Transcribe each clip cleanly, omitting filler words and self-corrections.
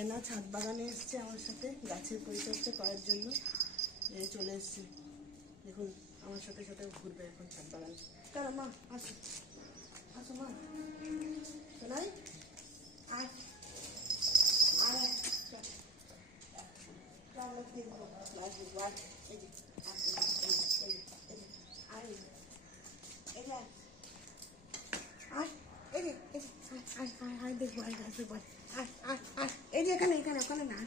এনা ছাদ বাগানে এসছে আমার সাথে গাছের পরিচর্যা করার জন্য। চলে এসছে, দেখুন আমার সাথে সাথে ঘুরবে এখন ছাদ বাগানে। চলো মা, আসো আসো মা, শোনাই আয় আয়, দেখবো এই যে এখানে এখানে ওখানে না,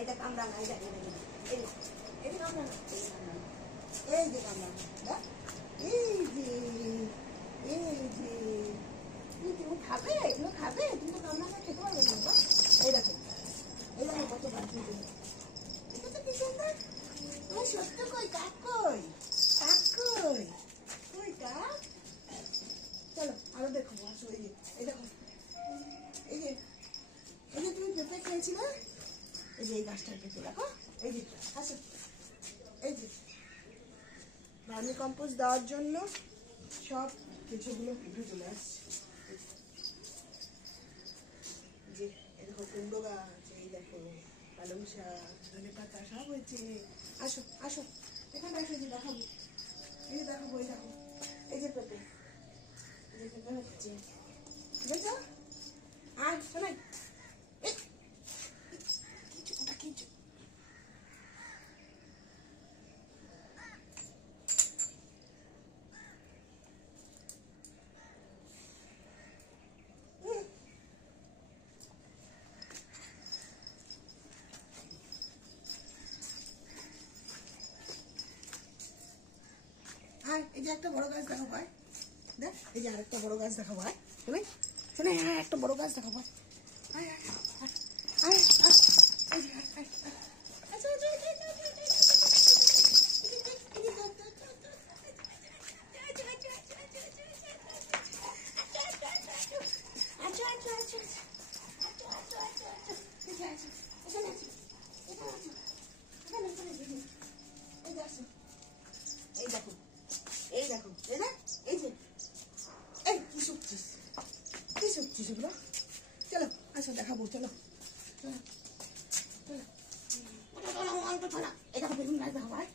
এটা কামড়া না, এটা কামড়া না, এই যে কামড়া না, এই যে তুমি খাবে, এগুলো খাবে, তুমি তো কামড়া না খেতে পারবে না। এই দেখো কত বাকি, এটা তো কি সুন্দর। তোমার সত্য কই, কাক কই, কাক কই, কই কাক? চলো আরো দেখো, আসো এই দেখো, এই যে তুমি পেঁপে খেয়েছিলে, এই যে এই গাছটার পেঁপে দেখো, এই যে আসো, এই যে ভার্মি কম্পোস্ট দেওয়ার জন্য সব কিছুগুলো উঠে চলে আসছে। যে এই দেখো কুমড়ো গাছ, এই দেখো পালং শাক, ধনে পাতা সব হয়েছে। আসো আসো এখানে আসো, যে দেখাবো, এই যে দেখাবো, এই দেখো এই যে পেঁপে, এই যে পেঁপে হচ্ছে, ঠিক আছে? আর শোনাই এই যে একটা বড় গাছ দেখাবো ভাই, দেখ এই যে আরেকটা বড় গাছ দেখাবো ভাই, শোনাই শোনাই, হ্যাঁ একটা বড় গাছ দেখাবো ভাই, এই দেখো এই দেখো, এই দেখ এই যে, এই কি শুকছিস, কি শুকছিস ওগুলো? চলো আসো দেখাবো, চলো চলো চলো, এই দেখো বেগুন গাছ দেখো ভাই,